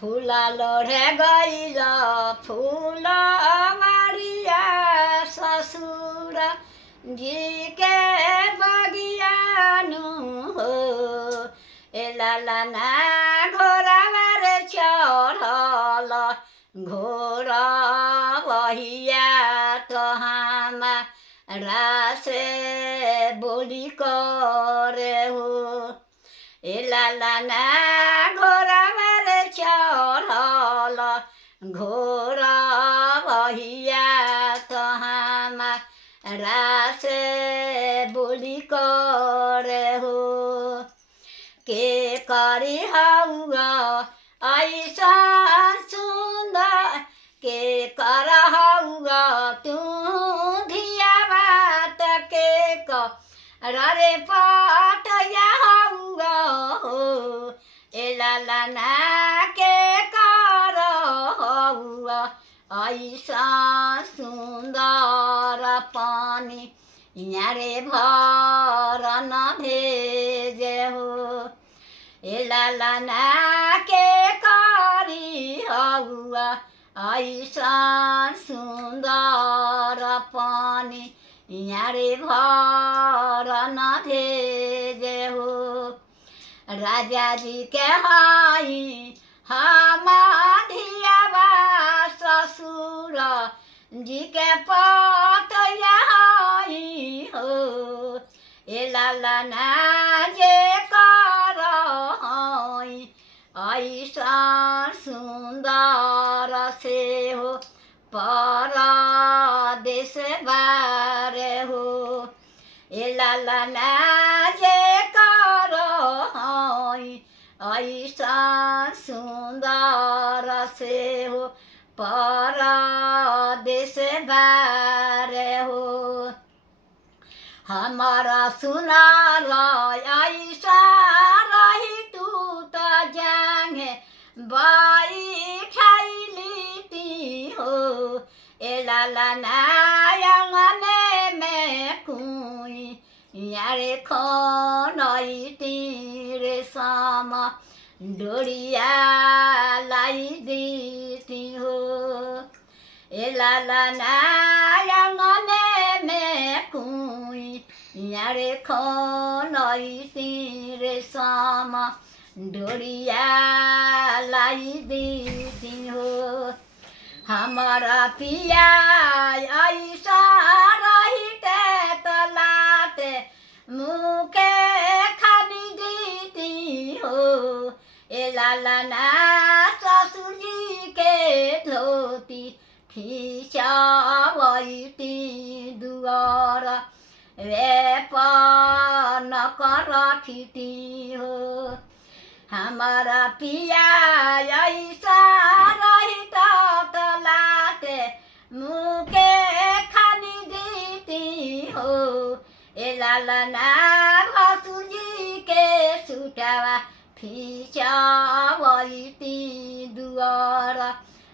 फूला लोढ़े गईल फूल मारिया ससुर जी के बगियानु हो। ए लाला ना घोड़ा मारे चढ़ल घोड़ा बहिया तो हमारा से बोली करे हो। ए लाला ना घोड़ा मारे चढ़ल घोड़ा बहिया तो हमारा से बोली करे हो। के करी हउआ ऐसा सुंदर के कर हउआ तू धिया बात के रे पटया हउआ हो। ए लाला ना के कर हउआ ऐसा सुंदर पानी यारे भर न भेजे हो। ए लाला ना के करी हउआ ऐसा सुंदर पानी यारे भर न भेजे हो। राजा जी के हाई हम धियावा ससुर जी के पतया हाई हो। ए लाला ना जे कर हाई ऐसा सुंदर से हो परदेश बारे हो। ए लाला ना जे कर हाई ऐसा सुंदर से हो परदेश बारे हो। हमारा सुनार ऐसा रही तू तो जांगे बैठैली हो। ए लाला ना आंगने में कुई यारे खनैती रेशम डोरिया लाई देती हो। ए लाला ना आंगने में कुई यारे खनैती रेशम डोरिया लाई देती हो। हमारा पिया ऐसा रहिते तलाते मुके खानी देती हो। ए लाला ना ससुर जी के धोती खींचवैती दुआर वे पान कर रखती हो। हमारा पिया ऐसा रहिता तलाते मुके खानी देती हो। ए लाला ना भसुर जी के सुटावा खींचवैती दुआर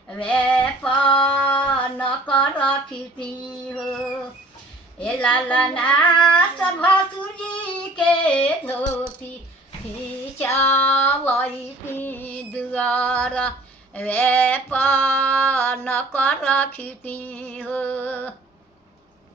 वे पान कर रखती हो। ए लाला ना भसुर जी के धोती खींचवैती दुआर वे पान कर रखती हो।